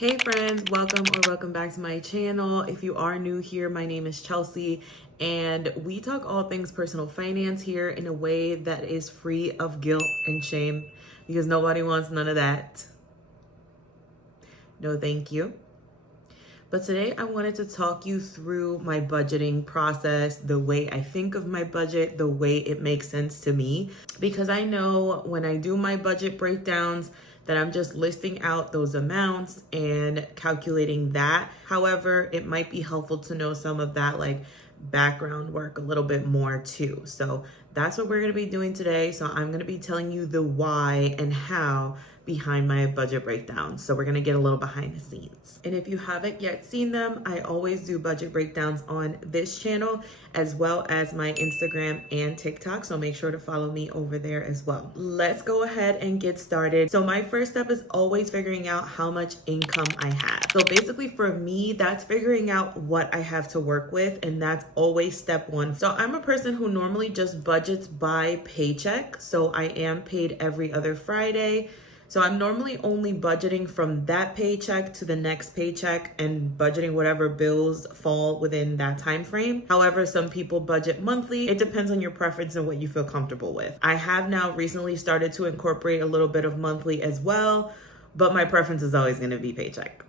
Hey friends, welcome back to my channel. If you are new here, my name is Chelsea and we talk all things personal finance here in a way that is free of guilt and shame because nobody wants none of that. No, thank you. But today I wanted to talk you through my budgeting process, the way I think of my budget, the way it makes sense to me, because I know when I do my budget breakdowns that I'm just listing out those amounts and calculating that. However, it might be helpful to know some of that like background work a little bit more too. So that's what we're going to be doing today. So I'm going to be telling you the why and how behind my budget breakdown. So we're going to get a little behind the scenes. And if you haven't yet seen them, I always do budget breakdowns on this channel as well as my Instagram and TikTok. So make sure to follow me over there as well. Let's go ahead and get started. So my first step is always figuring out how much income I have. So basically for me, that's figuring out what I have to work with. And that's always step one. So I'm a person who normally just budgets by paycheck. So I am paid every other Friday. So I'm normally only budgeting from that paycheck to the next paycheck and budgeting whatever bills fall within that time frame. However, some people budget monthly. It depends on your preference and what you feel comfortable with. I have now recently started to incorporate a little bit of monthly as well, but my preference is always going to be paycheck.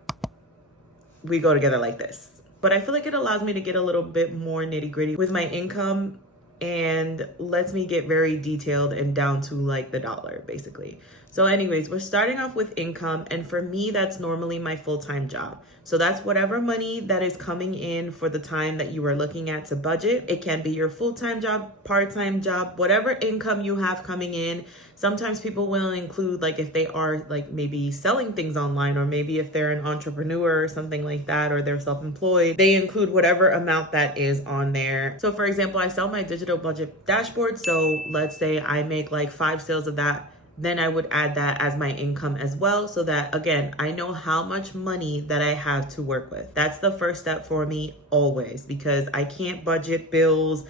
We go together like this. But I feel like it allows me to get a little bit more nitty-gritty with my income and lets me get very detailed and down to like the dollar basically. So anyways, we're starting off with income, and for me, that's normally my full-time job. So that's whatever money that is coming in for the time that you are looking at to budget. It can be your full-time job, part-time job, whatever income you have coming in. Sometimes people will include like if they are like maybe selling things online, or maybe if they're an entrepreneur or something like that, or they're self-employed, they include whatever amount that is on there. So for example, I sell my digital budget dashboard. So let's say I make like 5 sales of that. Then I would add that as my income as well, so that again, I know how much money that I have to work with. That's the first step for me always, because I can't budget bills,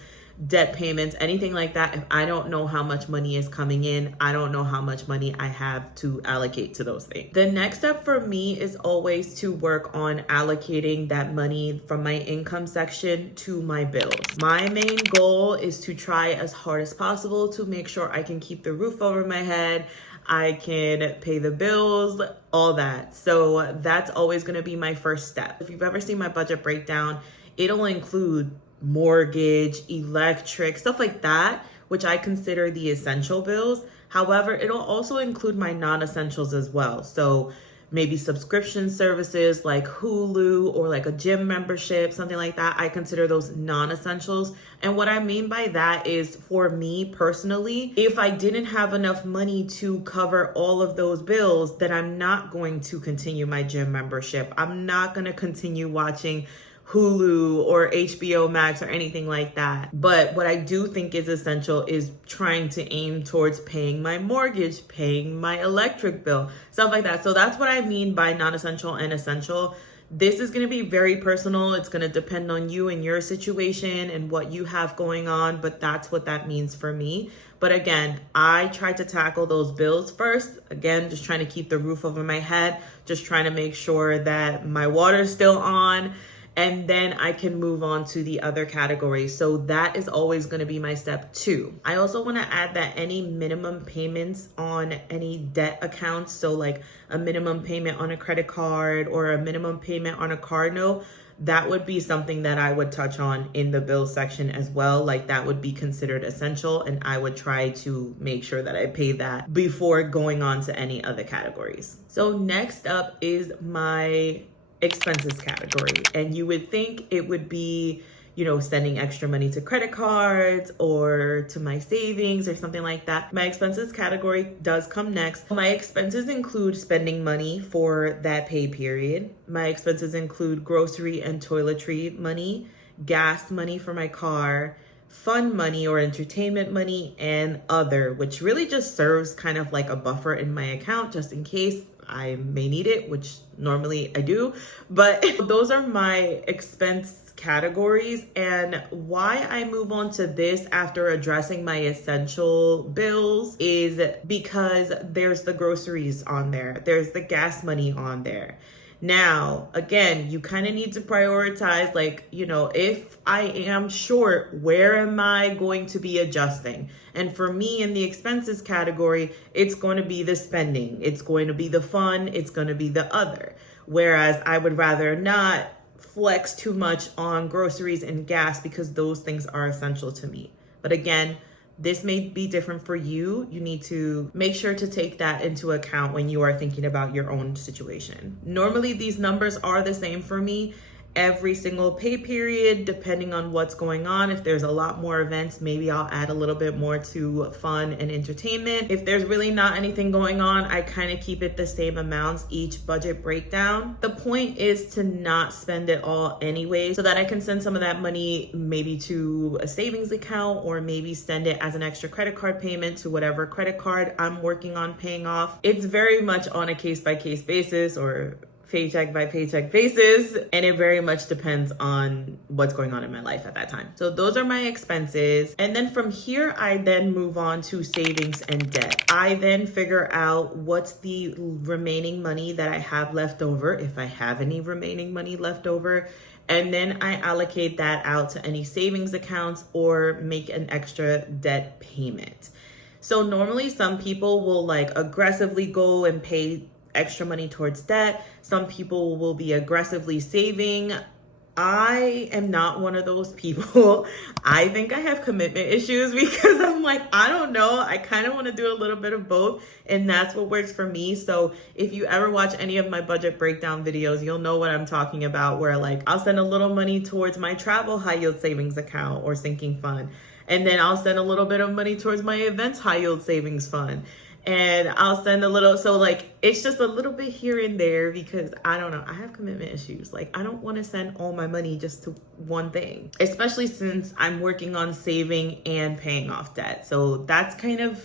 debt payments, anything like that if I don't know how much money is coming in. I don't know how much money I have to allocate to those things. The next step for me is always to work on allocating that money from my income section to my bills. My main goal is to try as hard as possible to make sure I can keep the roof over my head, I can pay the bills, all that. So that's always going to be my first step. If you've ever seen my budget breakdown, it'll include mortgage, electric, stuff like that, which I consider the essential bills. However, it'll also include my non-essentials as well. So maybe subscription services like Hulu or like a gym membership, something like that. I consider those non-essentials. And what I mean by that is, for me personally, if I didn't have enough money to cover all of those bills, then I'm not going to continue my gym membership. I'm not going to continue watching Hulu or HBO Max or anything like that. But what I do think is essential is trying to aim towards paying my mortgage, paying my electric bill, stuff like that. So that's what I mean by non-essential and essential. This is going to be very personal. It's going to depend on you and your situation and what you have going on, but that's what that means for me. But again, I try to tackle those bills first. Again, just trying to keep the roof over my head, just trying to make sure that my water's still on, and then I can move on to the other categories. So that is always going to be my step 2. I also want to add that any minimum payments on any debt accounts, so like a minimum payment on a credit card or a minimum payment on a car note, that would be something that I would touch on in the bill section as well. Like that would be considered essential, and I would try to make sure that I pay that before going on to any other categories. So next up is my expenses category, and you would think it would be, you know, sending extra money to credit cards or to my savings or something like that. My expenses category does come next. My expenses include spending money for that pay period. My expenses include grocery and toiletry money, gas money for my car, fun money or entertainment money, and other, which really just serves kind of like a buffer in my account just in case I may need it, which normally I do. But those are my expense categories. And why I move on to this after addressing my essential bills is because there's the groceries on there, there's the gas money on there, Now, again, you kind of need to prioritize, like, you know, if I am short, where am I going to be adjusting? And for me, in the expenses category, it's going to be the spending, it's going to be the fun, it's going to be the other. Whereas I would rather not flex too much on groceries and gas because those things are essential to me. But again, this may be different for you. You need to make sure to take that into account when you are thinking about your own situation. Normally, these numbers are the same for me every single pay period, depending on what's going on. If there's a lot more events, maybe I'll add a little bit more to fun and entertainment. If there's really not anything going on, I kind of keep it the same amounts each budget breakdown. The point is to not spend it all anyway, so that I can send some of that money maybe to a savings account, or maybe send it as an extra credit card payment to whatever credit card I'm working on paying off. It's very much on a case-by-case basis, or paycheck by paycheck basis, and it very much depends on what's going on in my life at that time. So those are my expenses. And then from here, I then move on to savings and debt. I then figure out what's the remaining money that I have left over, if I have any remaining money left over, and then I allocate that out to any savings accounts or make an extra debt payment. So normally some people will like aggressively go and pay extra money towards debt. Some people will be aggressively saving. I am not one of those people. I think I have commitment issues because I'm like, I don't know. I kind of want to do a little bit of both, and that's what works for me. So if you ever watch any of my budget breakdown videos, you'll know what I'm talking about, where like I'll send a little money towards my travel high yield savings account or sinking fund. And then I'll send a little bit of money towards my events high yield savings fund. And I'll send a little, so like, it's just a little bit here and there because I don't know, I have commitment issues. Like, I don't want to send all my money just to one thing, especially since I'm working on saving and paying off debt. So that's kind of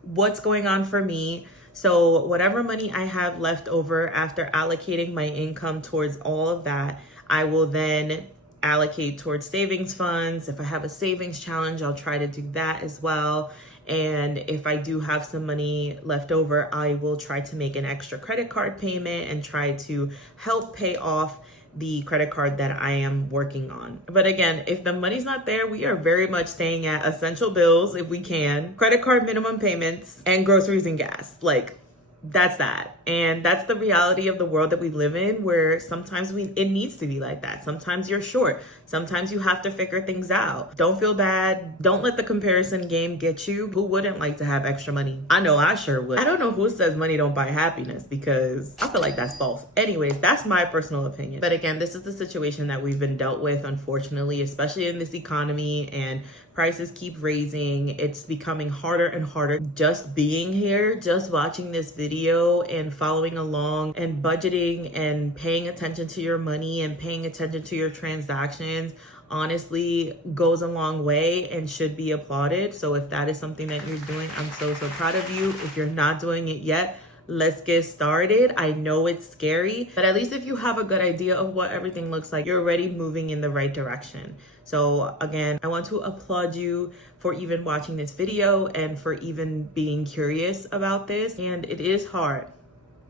what's going on for me. So whatever money I have left over after allocating my income towards all of that, I will then allocate towards savings funds. If I have a savings challenge, I'll try to do that as well. And if I do have some money left over, I will try to make an extra credit card payment and try to help pay off the credit card that I am working on. But again, if the money's not there, we are very much staying at essential bills if we can, credit card minimum payments, and groceries and gas. Like, that's that. And that's the reality of the world that we live in, where sometimes it needs to be like that. Sometimes you're short. Sometimes you have to figure things out. Don't feel bad. Don't let the comparison game get you. Who wouldn't like to have extra money? I know I sure would. I don't know who says money don't buy happiness, because I feel like that's false. Anyways, that's my personal opinion. But again, this is the situation that we've been dealt with, unfortunately, especially in this economy, and prices keep raising. It's becoming harder and harder. Just being here, just watching this video and following along and budgeting and paying attention to your money and paying attention to your transactions honestly goes a long way and should be applauded. So if that is something that you're doing, I'm so proud of you. If you're not doing it yet, let's get started. I know it's scary, but at least if you have a good idea of what everything looks like, you're already moving in the right direction. So again, I want to applaud you for even watching this video and for even being curious about this. And it is hard,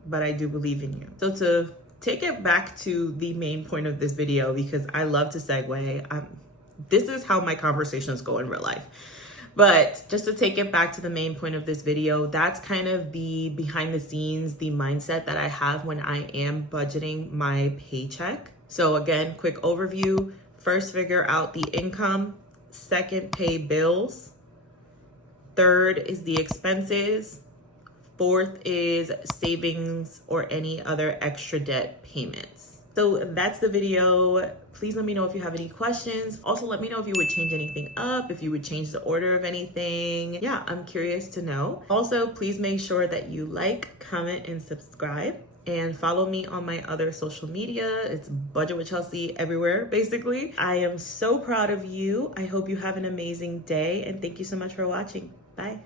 but I do believe in you. So to take it back to the main point of this video, because I love to segue, this is how my conversations go in real life. But just to take it back to the main point of this video, that's kind of the behind the scenes, the mindset that I have when I am budgeting my paycheck. So again, quick overview. First, figure out the income. Second, pay bills. Third is the expenses. Fourth is savings or any other extra debt payments. So that's the video. Please let me know if you have any questions. Also, let me know if you would change anything up, if you would change the order of anything. Yeah, I'm curious to know. Also, please make sure that you like, comment, and subscribe. And follow me on my other social media. It's Budget with Chelsey everywhere, basically. I am so proud of you. I hope you have an amazing day, and thank you so much for watching. Bye.